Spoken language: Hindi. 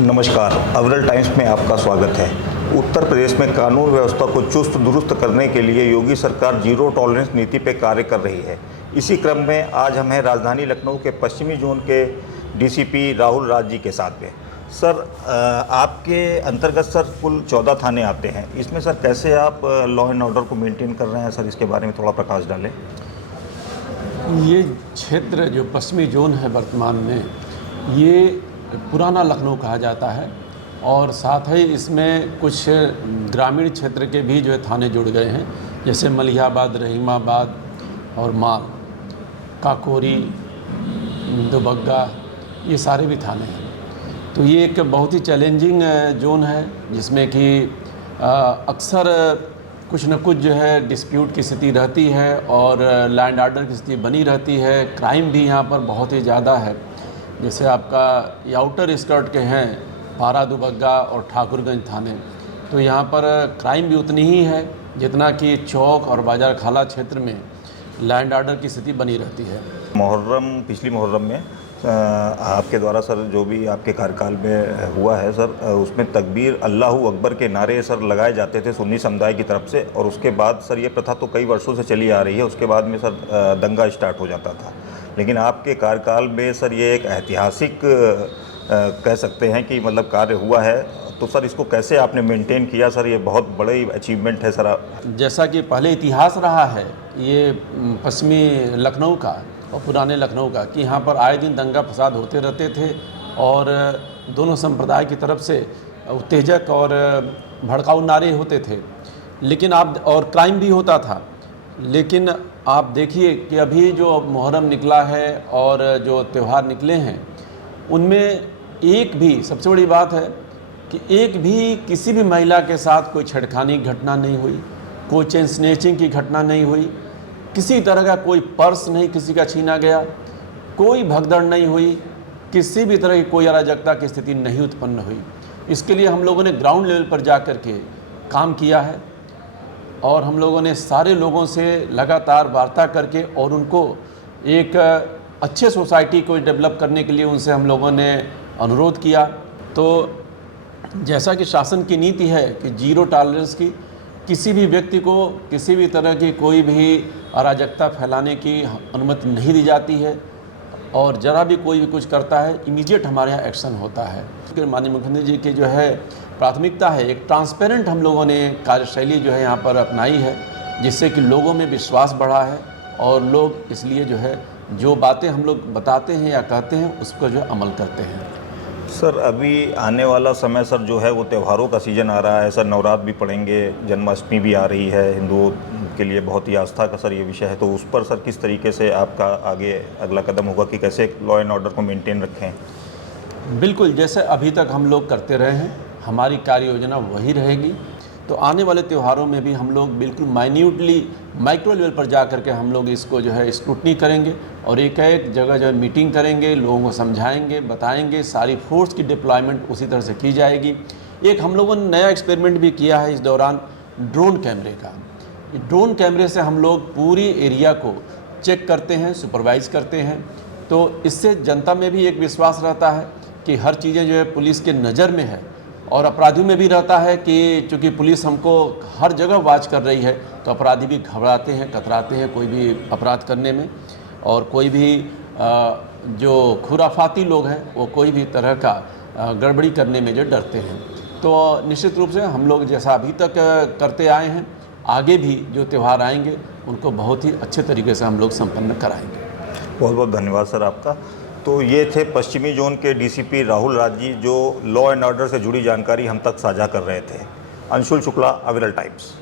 नमस्कार, अविरल टाइम्स में आपका स्वागत है। उत्तर प्रदेश में कानून व्यवस्था को चुस्त दुरुस्त करने के लिए योगी सरकार जीरो टॉलरेंस नीति पर कार्य कर रही है। इसी क्रम में आज हम हैं राजधानी लखनऊ के पश्चिमी जोन के डीसीपी राहुल राज जी के साथ में। सर, आपके अंतर्गत सर कुल 14 थाने आते हैं। इसमें सर कैसे आप लॉ एंड ऑर्डर को मेंटेन कर रहे हैं सर, इसके बारे में थोड़ा प्रकाश डालें। ये क्षेत्र जो पश्चिमी जोन है वर्तमान में, ये पुराना लखनऊ कहा जाता है और साथ ही इसमें कुछ ग्रामीण क्षेत्र के भी जो है थाने जुड़ गए हैं, जैसे मलिहाबाद, रहीमाबाद और माल, काकोरी, दुबग्गा, ये सारे भी थाने हैं। तो ये एक बहुत ही चैलेंजिंग जोन है जिसमें कि अक्सर कुछ न कुछ जो है डिस्प्यूट की स्थिति रहती है और लैंड ऑर्डर की स्थिति बनी रहती है। क्राइम भी यहाँ पर बहुत ही ज़्यादा है। जैसे आपका ये आउटर स्कर्ट के हैं पारा, दुबग्गा और ठाकुरगंज थाने, तो यहाँ पर क्राइम भी उतनी ही है जितना कि चौक और बाजार खाला क्षेत्र में लैंड ऑर्डर की स्थिति बनी रहती है। पिछली मुहर्रम में आपके द्वारा सर जो भी आपके कार्यकाल में हुआ है सर, उसमें तकबीर अल्लाहू अकबर के नारे सर लगाए जाते थे सुन्नी समुदाय की तरफ से, और उसके बाद सर ये प्रथा तो कई वर्षों से चली आ रही है। उसके बाद में सर दंगा स्टार्ट हो जाता था, लेकिन आपके कार्यकाल में सर ये एक ऐतिहासिक कह सकते हैं कि मतलब कार्य हुआ है। तो सर इसको कैसे आपने मेंटेन किया सर? ये बहुत बड़ी अचीवमेंट है सर। जैसा कि पहले इतिहास रहा है ये पश्चिमी लखनऊ का और पुराने लखनऊ का, कि यहाँ पर आए दिन दंगा फसाद होते रहते थे और दोनों संप्रदाय की तरफ से उत्तेजक और भड़काऊ नारे होते थे, लेकिन और क्राइम भी होता था। लेकिन आप देखिए कि अभी जो मुहर्रम निकला है और जो त्यौहार निकले हैं, उनमें एक भी, सबसे बड़ी बात है कि एक भी किसी भी महिला के साथ कोई छेड़खानी की घटना नहीं हुई, कोई चेन स्नैचिंग की घटना नहीं हुई, किसी तरह का कोई पर्स नहीं किसी का छीना गया, कोई भगदड़ नहीं हुई, किसी भी तरह की कोई अराजकता की स्थिति नहीं उत्पन्न हुई। इसके लिए हम लोगों ने ग्राउंड लेवल पर जा कर के काम किया है और हम लोगों ने सारे लोगों से लगातार वार्ता करके और उनको एक अच्छे सोसाइटी को डेवलप करने के लिए उनसे हम लोगों ने अनुरोध किया। तो जैसा कि शासन की नीति है कि जीरो टॉलरेंस की, किसी भी व्यक्ति को किसी भी तरह की कोई भी अराजकता फैलाने की अनुमति नहीं दी जाती है और ज़रा भी कोई भी कुछ करता है इमीडिएट हमारे यहाँ एक्शन होता है। माननीय मुख्यमंत्री जी की जो है प्राथमिकता है, एक ट्रांसपेरेंट हम लोगों ने कार्यशैली जो है यहाँ पर अपनाई है, जिससे कि लोगों में विश्वास बढ़ा है और लोग इसलिए जो है जो बातें हम लोग बताते हैं या कहते हैं उस पर जो अमल करते हैं। सर अभी आने वाला समय सर जो है वो त्योहारों का सीज़न आ रहा है सर, नवरात्र भी पड़ेंगे, जन्माष्टमी भी आ रही है, हिंदुओं के लिए बहुत ही आस्था का सर ये विषय है। तो उस पर सर किस तरीके से आपका आगे अगला कदम होगा कि कैसे लॉ एंड ऑर्डर को मेंटेन रखें? बिल्कुल, जैसे अभी तक हम लोग करते रहे हैं, हमारी कार्य योजना वही रहेगी। तो आने वाले त्योहारों में भी हम लोग बिल्कुल माइन्यूटली माइक्रो लेवल पर जा करके हम लोग इसको जो है स्क्रूटनी करेंगे और एक जगह जो है मीटिंग करेंगे, लोगों को समझाएंगे, बताएंगे, सारी फोर्स की डिप्लॉयमेंट उसी तरह से की जाएगी। एक हम लोगों ने नया एक्सपेरिमेंट भी किया है इस दौरान, ड्रोन कैमरे का। ड्रोन कैमरे से हम लोग पूरी एरिया को चेक करते हैं, सुपरवाइज करते हैं। तो इससे जनता में भी एक विश्वास रहता है कि हर चीज़ें जो है पुलिस के नज़र में है और अपराधियों में भी रहता है कि चूँकि पुलिस हमको हर जगह वॉच कर रही है तो अपराधी भी घबराते हैं, कतराते हैं कोई भी अपराध करने में, और कोई भी जो खुराफाती लोग हैं वो कोई भी तरह का गड़बड़ी करने में जो डरते हैं। तो निश्चित रूप से हम लोग जैसा अभी तक करते आए हैं, आगे भी जो त्यौहार आएंगे उनको बहुत ही अच्छे तरीके से हम लोग संपन्न कराएंगे। बहुत बहुत धन्यवाद सर आपका। तो ये थे पश्चिमी जोन के डीसीपी राहुल राज जी, जो लॉ एंड ऑर्डर से जुड़ी जानकारी हम तक साझा कर रहे थे। अंशुल शुक्ला, अविरल टाइम्स।